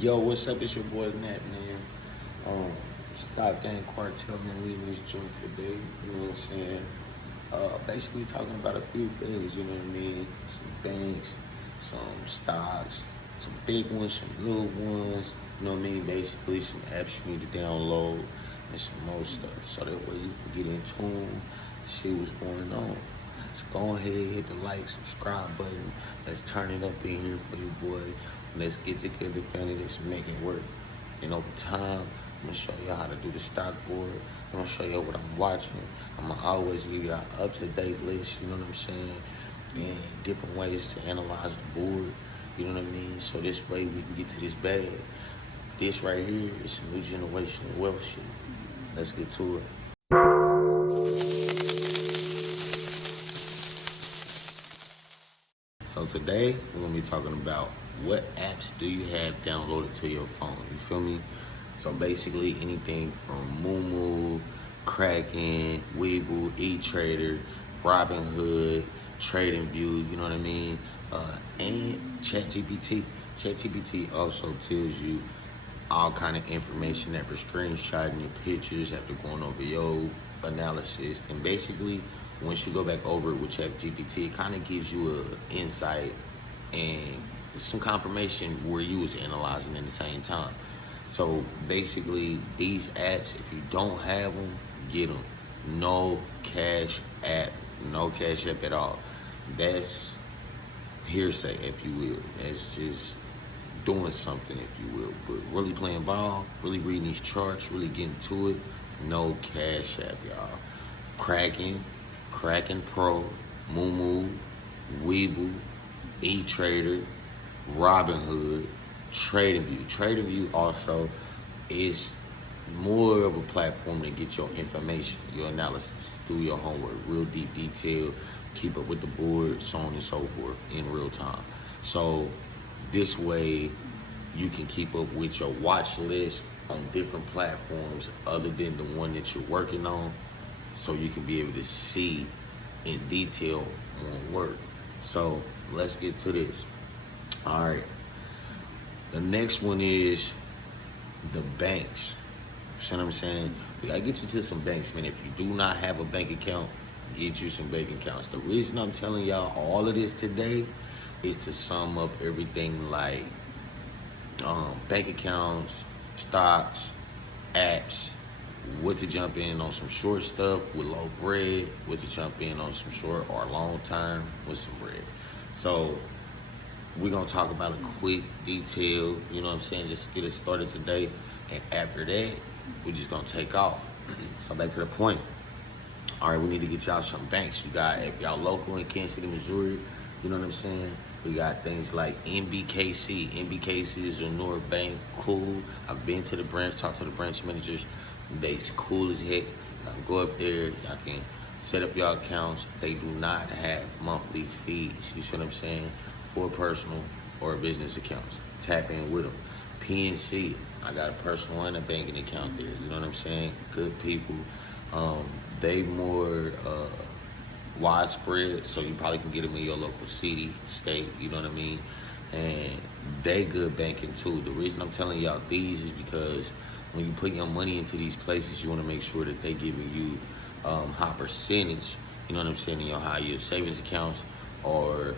Yo, what's up? It's your boy Matt, man. Stock Cartel, man. We in this joint today. You know what I'm saying? Basically talking about a few things. You know what I mean? Some banks, some stocks, some big ones, some little ones. You know what I mean? Basically, some apps you need to download and some more stuff, so that way you can get in tune and see what's going on. So go ahead, hit the like, subscribe button. Let's turn it up in here for you, boy. Let's get together, family. Let's make it work. And over time, I'm gonna show y'all how to do the stock board. I'm gonna show y'all what I'm watching. I'm gonna always give y'all up-to-date list, you know what I'm saying? And different ways to analyze the board, you know what I mean? So this way we can get to this bag. This right here is some new generation wealth shit. Let's get to it. So today, we're gonna be talking about what apps do you have downloaded to your phone, you feel me? So basically anything from Moomoo, Kraken, Weeble, E-Trader, Robinhood, TradingView, you know what I mean? And ChatGPT. ChatGPT also tells you all kind of information after screenshotting your pictures, after going over your analysis. And basically, once you go back over it with ChatGPT, it kind of gives you an insight and some confirmation where you was analyzing at the same time. So basically, these apps, if you don't have them, get them. No cash app at all. That's hearsay, if you will. That's just doing something, if you will. But really playing ball, really reading these charts, really getting to it, no cash app, y'all. Kraken Pro, Moomoo, Weeble, E-Trader, Robinhood, TradingView. TradingView also is more of a platform to get your information, your analysis, do your homework, real deep detail, keep up with the board, so on and so forth in real time. So this way you can keep up with your watch list on different platforms other than the one that you're working on, so you can be able to see in detail on work. So let's get to this. All right. The next one is the banks. You see what I'm saying? We gotta get you to some banks, man. If you do not have a bank account, get you some bank accounts. The reason I'm telling y'all all of this today is to sum up everything like bank accounts, stocks, apps, what to jump in on some short stuff with low bread, what to jump in on some short or long term with some bread. So we're gonna talk about a quick detail, you know what I'm saying, just to get it started today. And after that, we're just gonna take off. So back to the point. All right, we need to get y'all some banks. You got, if y'all local in Kansas City, Missouri, you know what I'm saying? We got things like NBKC. NBKC is a North Bank, cool. I've been to the branch, talked to the branch managers. They's cool as heck. Y'all go up there, y'all can set up your accounts. They do not have monthly fees, you see what I'm saying, for personal or business accounts. Tap in with them. PNC, I got a personal and a banking account there, you know what I'm saying? Good people. They more widespread, so you probably can get them in your local city, state, you know what I mean? And they good banking too. The reason I'm telling y'all these is because when you put your money into these places, you want to make sure that they giving you high percentage, you know what I'm saying, in your high yield savings accounts or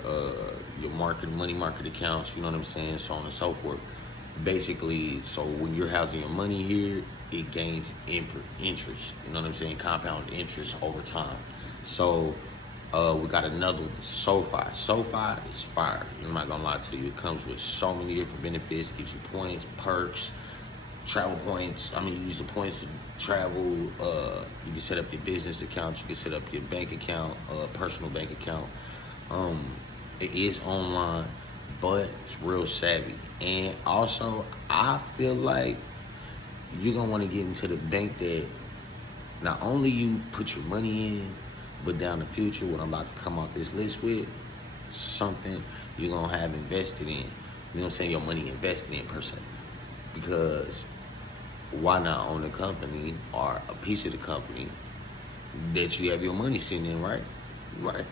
your money market accounts, you know what I'm saying, so on and so forth. Basically, so when you're housing your money here, it gains interest, you know what I'm saying, compound interest over time. So we got another one, SoFi. SoFi is fire. I'm not gonna lie to you. It comes with so many different benefits, gives you points, perks, travel points. I mean, you use the points to travel. You can set up your business account. You can set up your bank account, personal bank account. It is online, but it's real savvy. And also, I feel like you're gonna want to get into the bank that not only you put your money in, but down the future, what I'm about to come off this list with, something you're gonna have invested in. You know what I'm saying? Your money invested in per se. Because why not own a company or a piece of the company that you have your money sitting in, right? Right.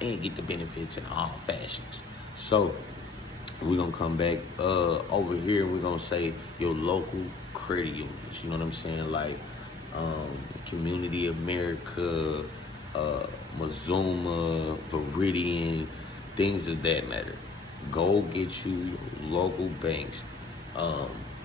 And get the benefits in all fashions. So We're gonna come back over here. We're gonna say your local credit unions. You know what I'm saying? Like Community America, Mazuma, Veridian, things of that matter. Go get you your local banks,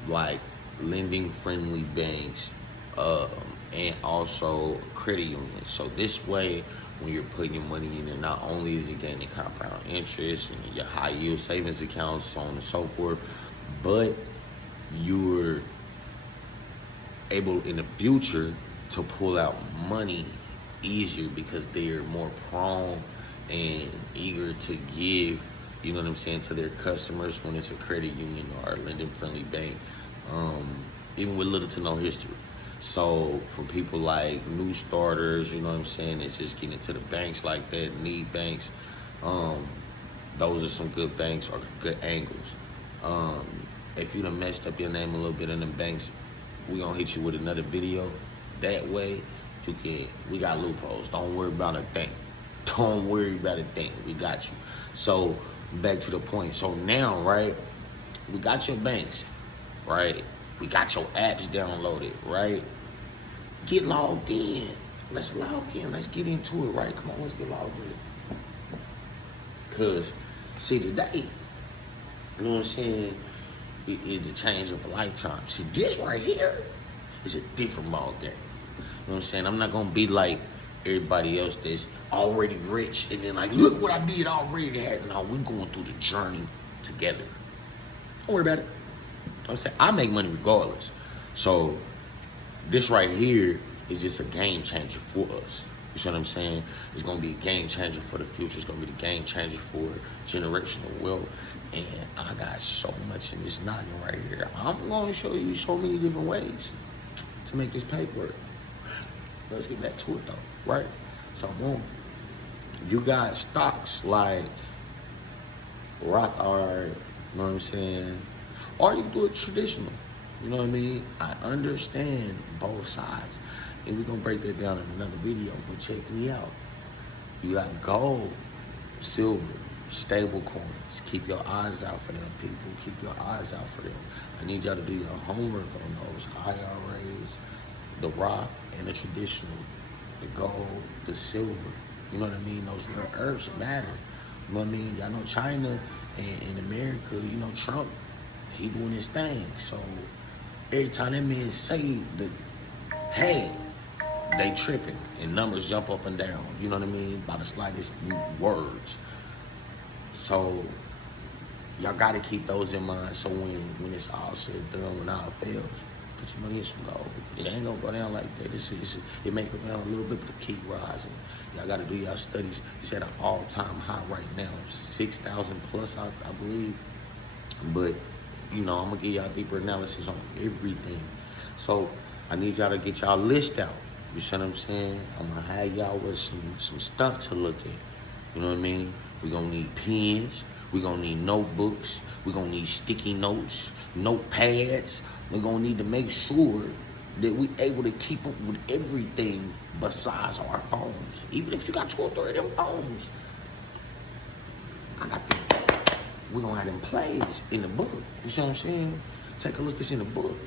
like lending friendly banks, and also credit unions. So this way, when you're putting your money in there, not only is it gaining compound interest and your high yield savings accounts, so on and so forth, but you're able in the future to pull out money easier because they're more prone and eager to give, you know what I'm saying, to their customers when it's a credit union or a lending friendly bank, even with little to no history. So for people like new starters, you know what I'm saying, it's just getting into the banks like that, need banks, those are some good banks or good angles. If you done messed up your name a little bit in the banks, we gonna hit you with another video. That way, we got loopholes. Don't worry about a thing. Don't worry about a thing. We got you. So back to the point. So now, right, we got your banks, right? We got your apps downloaded, right? Get logged in. Let's log in. Let's get into it, right? Come on, let's get logged in. Because, see, today, you know what I'm saying, it's a change of a lifetime. See, this right here is a different ball game. You know what I'm saying? I'm not going to be like everybody else that's already rich and then like, look what I did already. Now we're going through the journey together. Don't worry about it. I'm saying I make money regardless. So this right here is just a game changer for us. You see what I'm saying? It's gonna be a game changer for the future. It's gonna be the game changer for generational wealth. And I got so much in this noggin right here. I'm gonna show you so many different ways to make this paper. Let's get back to it though, right? So boom. You got stocks like Rock Art, you know what I'm saying? Or you can do it traditional. You know what I mean? I understand both sides. And we're going to break that down in another video. But check me out. You got gold, silver, stable coins. Keep your eyes out for them, people. Keep your eyes out for them. I need y'all to do your homework on those IRAs, the rock and the traditional, the gold, the silver. You know what I mean? Those rare earths matter. You know what I mean? Y'all know China and America, you know, Trump, he doing his thing. So every time that man say the hey, they tripping and numbers jump up and down. You know what I mean? By the slightest words. So y'all gotta keep those in mind. So when it's all said and done, when all fails, put your money in some gold. It ain't gonna go down like that. It may go down a little bit, but it keep rising. Y'all gotta do y'all studies. It's at an all-time high right now, 6,000 plus, I believe. But you know, I'm gonna give y'all deeper analysis on everything. So I need y'all to get y'all list out. You see what I'm saying? I'm gonna have y'all with some stuff to look at. You know what I mean? We're gonna need pens. We're gonna need notebooks. We're gonna need sticky notes, notepads. We're gonna need to make sure that we're able to keep up with everything besides our phones. Even if you got 2 or 3 of them phones, I got them. We're gonna have them plays in the book. You see what I'm saying? Take a look, it's in the book.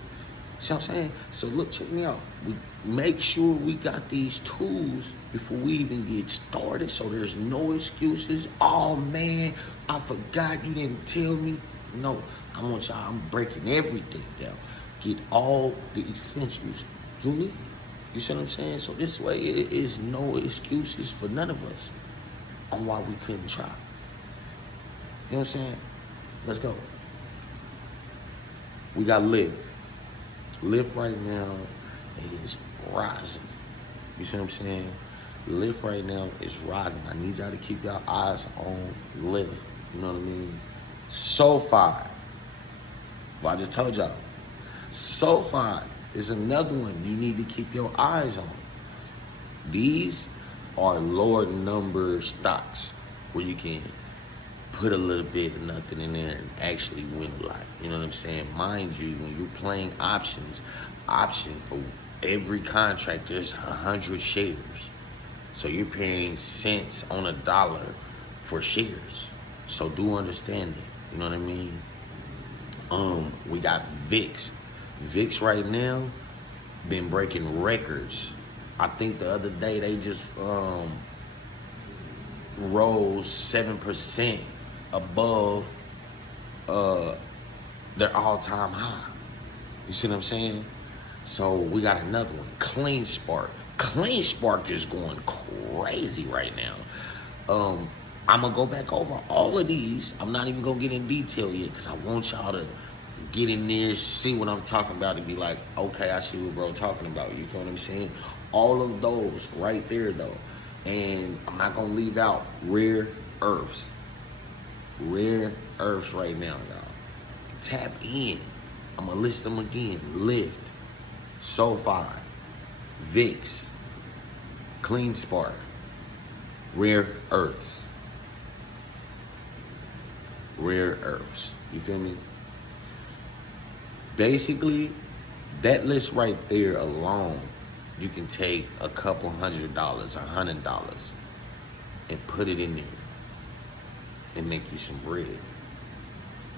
See what I'm saying? So look, check me out. We make sure we got these tools before we even get started, so there's no excuses. Oh man, I forgot, you didn't tell me. No, I want y'all, I'm breaking everything down. Get all the essentials you need. You see what I'm saying? So this way, it is no excuses for none of us on why we couldn't try. You know what I'm saying? Let's go. We got Lyft. Lyft right now is rising. You see what I'm saying? Lyft right now is rising. I need y'all to keep y'all eyes on Lyft. You know what I mean? SoFi. Well, I just told y'all. SoFi is another one you need to keep your eyes on. These are lower number stocks where you can put a little bit of nothing in there and actually win a lot. You know what I'm saying? Mind you, when you're playing option for every contract, there's 100 shares. So you're paying cents on a dollar for shares. So do understand it. You know what I mean? We got VIX. VIX right now been breaking records. I think the other day they just rose 7% above their all-time high. You see what I'm saying? So we got another one, Clean Spark. Clean Spark is going crazy right now. I'm gonna go back over all of these. I'm not even gonna get in detail yet because I want y'all to get in there, see what I'm talking about, and be like, okay, I see what bro talking about. You feel what I'm saying? All of those right there though. And I'm not gonna leave out rare earths. Rare earths right now, y'all. Tap in. I'm gonna list them again. Lift, Sulfide, VIX, Clean Spark, rare earths. Rare earths. You feel me? Basically, that list right there alone, you can take a couple $100, $100, and put it in there and make you some bread.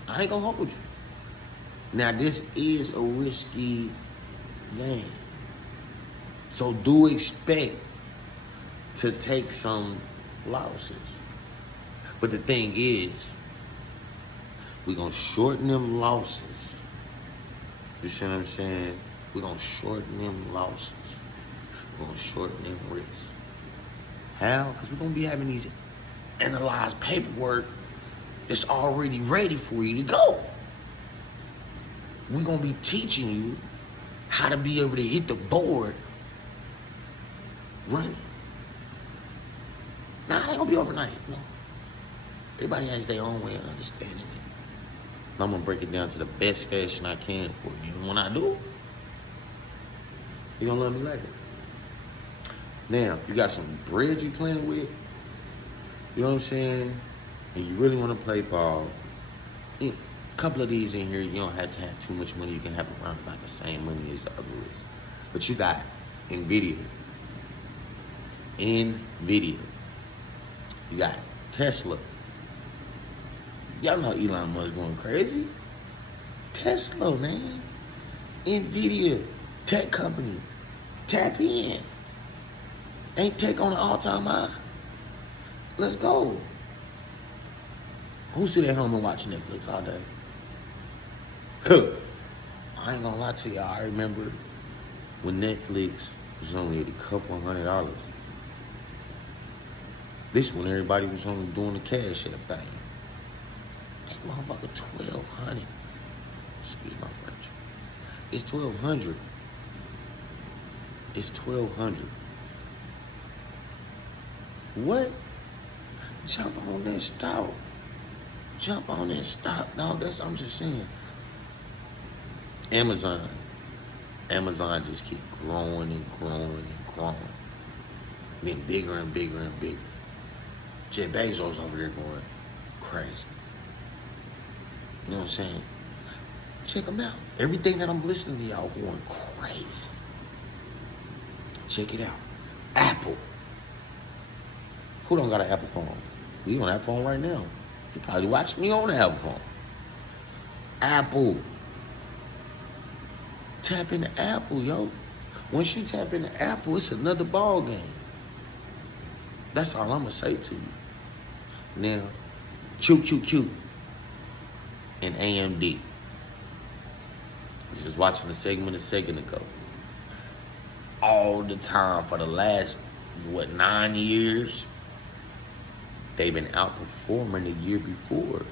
I ain't gonna hold you. Now, this is a risky game. So do expect to take some losses. But the thing is, we're gonna shorten them losses. You see what I'm saying? We're gonna shorten them losses. We're gonna shorten them risks. How? Because we're gonna be having these analyzed paperwork that's already ready for you to go. We're gonna be teaching you how to be able to hit the board running. Nah, it ain't gonna be overnight, no. Everybody has their own way of understanding it. And I'm gonna break it down to the best fashion I can for you. And when I do, you're gonna love me like it. Now, you got some bread you playing with, you know what I'm saying? And you really wanna play ball. A couple of these in here, you don't have to have too much money. You can have around about the same money as the other is. But you got NVIDIA. NVIDIA. You got Tesla. Y'all know Elon Musk going crazy. Tesla, man. NVIDIA. Tech company. Tap in. Ain't Tech on the all-time high? Let's go. Who sit at home and watch Netflix all day? I ain't gonna lie to y'all. I remember when Netflix was only at a couple $100. This one, everybody was only doing the Cash App thing. That motherfucker $1,200. Excuse my French. It's $1,200. It's $1,200. What? Jump on that stock. Jump on that stock, dog. I'm just saying. Amazon just keep growing and growing and growing. Getting bigger and bigger and bigger. Jeff Bezos over there going crazy. You know what I'm saying? Check them out. Everything that I'm listening to y'all going crazy. Check it out. Apple. Who don't got an Apple phone? We on Apple phone right now. You probably watch me on the Apple phone. Apple. Tap into Apple, yo. Once you tap into Apple, it's another ball game. That's all I'm gonna say to you. Now, QQQ and AMD. I was just watching the segment a second ago. All the time for the last, 9 years, they've been outperforming the year before.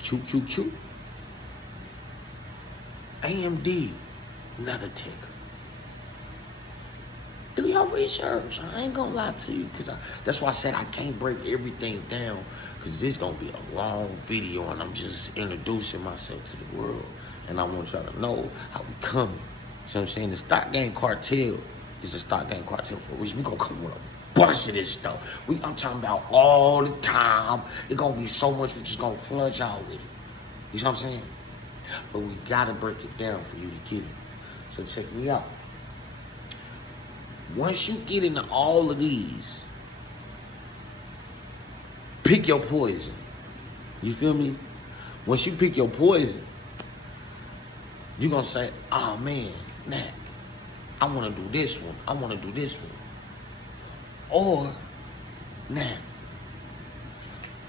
QQQ. AMD, another ticker. Do your research. I ain't gonna lie to you, because that's why I said I can't break everything down, because this is gonna be a long video and I'm just introducing myself to the world. And I want y'all to know how we coming. So I'm saying the Stock Cartel is a Stock Cartel for a reason. We gonna come with a bunch of this stuff. I'm talking about all the time. It's gonna be so much, we just gonna flood y'all with it. You know what I'm saying? But we gotta break it down for you to get it. So check me out. Once you get into all of these, pick your poison. You feel me? Once you pick your poison, you're going to say, oh man, nah, I want to do this one. I want to do this one. Or, nah,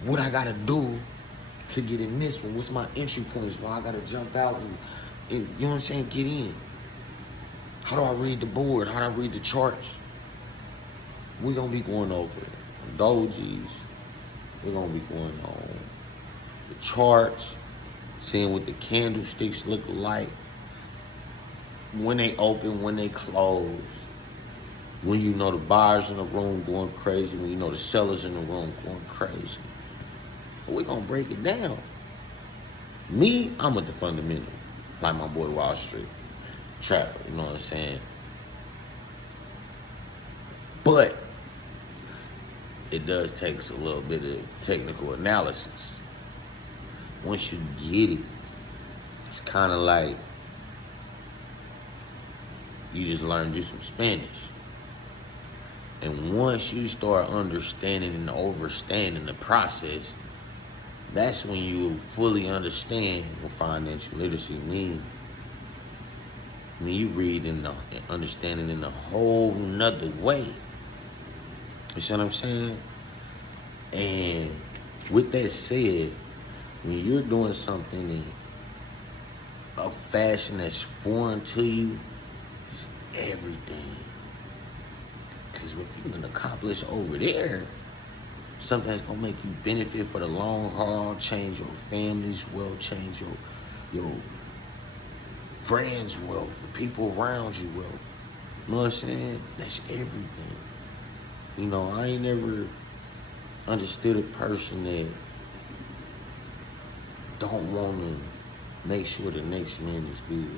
what I got to do to get in this one? What's my entry points? Well, I got to jump out and, you know what I'm saying, get in. How do I read the board? How do I read the charts? We're going to be going over dojis. We're going to be going on the charts, seeing what the candlesticks look like, when they open, when they close, when you know the buyers in the room going crazy, when you know the sellers in the room going crazy. We're going to break it down. Me, I'm at the fundamental, like my boy Wall Street. Trapper, you know what I'm saying? But it does take a little bit of technical analysis. Once you get it, it's kind of like you just learned you some Spanish. And once you start understanding and overstanding the process, that's when you fully understand what financial literacy means. I mean, you read and understanding in a whole nother way. You see what I'm saying? And with that said, when you're doing something in a fashion that's foreign to you, it's everything. Because if you can accomplish over there, something that's going to make you benefit for the long haul, change your family's wealth, change your friends' wealth, the people around you wealth. You know what I'm saying? That's everything. You know, I ain't never understood a person that don't want to make sure the next man is good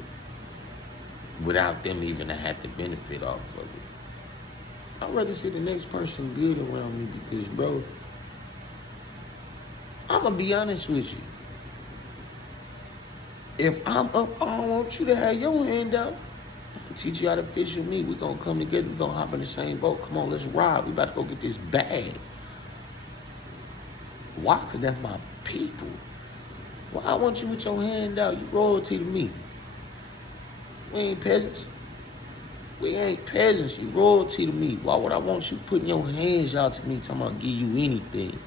without them even to have to benefit off of it. I'd rather see the next person good around me because, bro, I'm going to be honest with you. If I'm up, I don't want you to have your hand out. I'm going to teach you how to fish with me. We're going to come together. We're going to hop in the same boat. Come on, let's ride. We about to go get this bag. Why? Because that's my people. Why I want you with your hand out? You royalty to me. We ain't peasants. We ain't peasants. You royalty to me. Why would I want you putting your hands out to me talking about give you anything?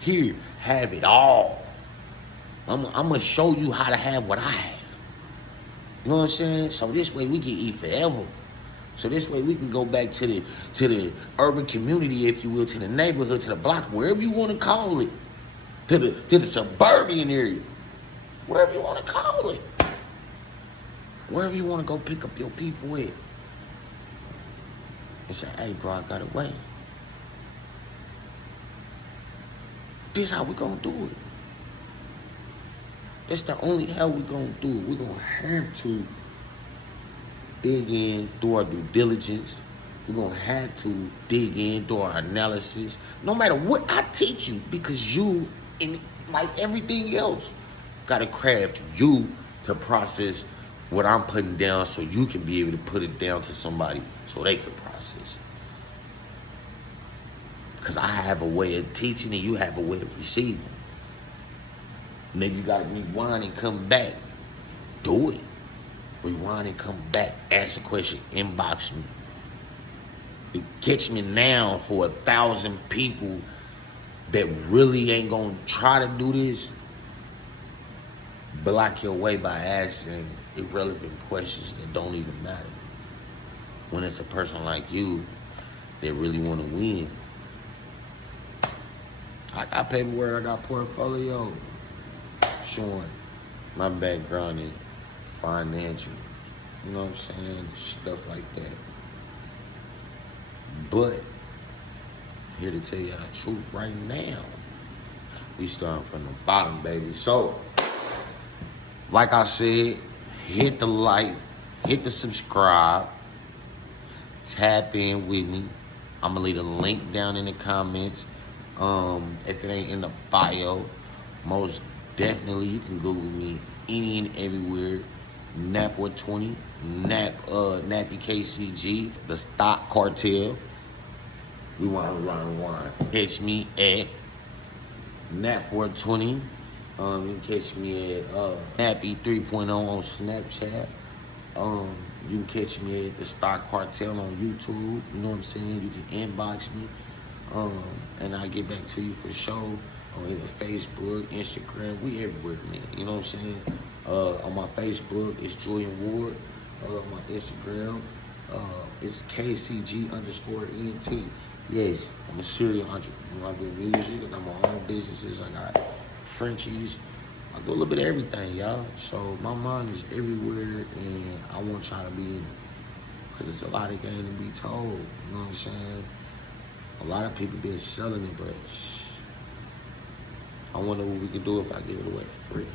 Here, have it all. I'm going to show you how to have what I have. You know what I'm saying? So this way we can eat forever. So this way we can go back to the urban community, if you will, to the neighborhood, to the block, wherever you want to call it. To the suburban area. Wherever you want to call it. Wherever you want to go pick up your people at. And say, hey, bro, I got it wait. This how we gonna do it. That's the only how we gonna do it. We're gonna have to dig in, do our due diligence. We're gonna have to dig in, do our analysis. No matter what I teach you, because you, and like everything else, gotta craft you to process what I'm putting down so you can be able to put it down to somebody so they can process it. Because I have a way of teaching and you have a way of receiving. Maybe you gotta rewind and come back. Do it. Rewind and come back. Ask a question. Inbox me. You catch me now for 1,000 people that really ain't gonna try to do this. Block your way by asking irrelevant questions that don't even matter. When it's a person like you that really want to win. I got paperwork, I got portfolio showing my background in financial, you know what I'm saying? Stuff like that. But, here to tell you the truth right now, we starting from the bottom, baby. So, like I said, hit the like, hit the subscribe, tap in with me. I'm gonna leave a link down in the comments. If it ain't in the bio, most definitely you can Google me any and everywhere. NAP420, Nappy KCG, the Stock Cartel. We want to run. Catch me at NAP420. You can catch me at Nappy 3.0 on Snapchat. You can catch me at the Stock Cartel on YouTube. You know what I'm saying? You can inbox me. And I'll get back to you for sure on either Facebook, Instagram. We everywhere, man. You know what I'm saying? On my Facebook, it's Julian Ward. My Instagram, it's KCG_ENT. Yes, I'm a serial entrepreneur. I do music. I got my own businesses. I got Frenchies. I do a little bit of everything, y'all. So my mind is everywhere, and I want y'all to be in it. Because it's a lot of game to be told. You know what I'm saying? A lot of people been selling it, but I wonder what we could do if I give it away for free.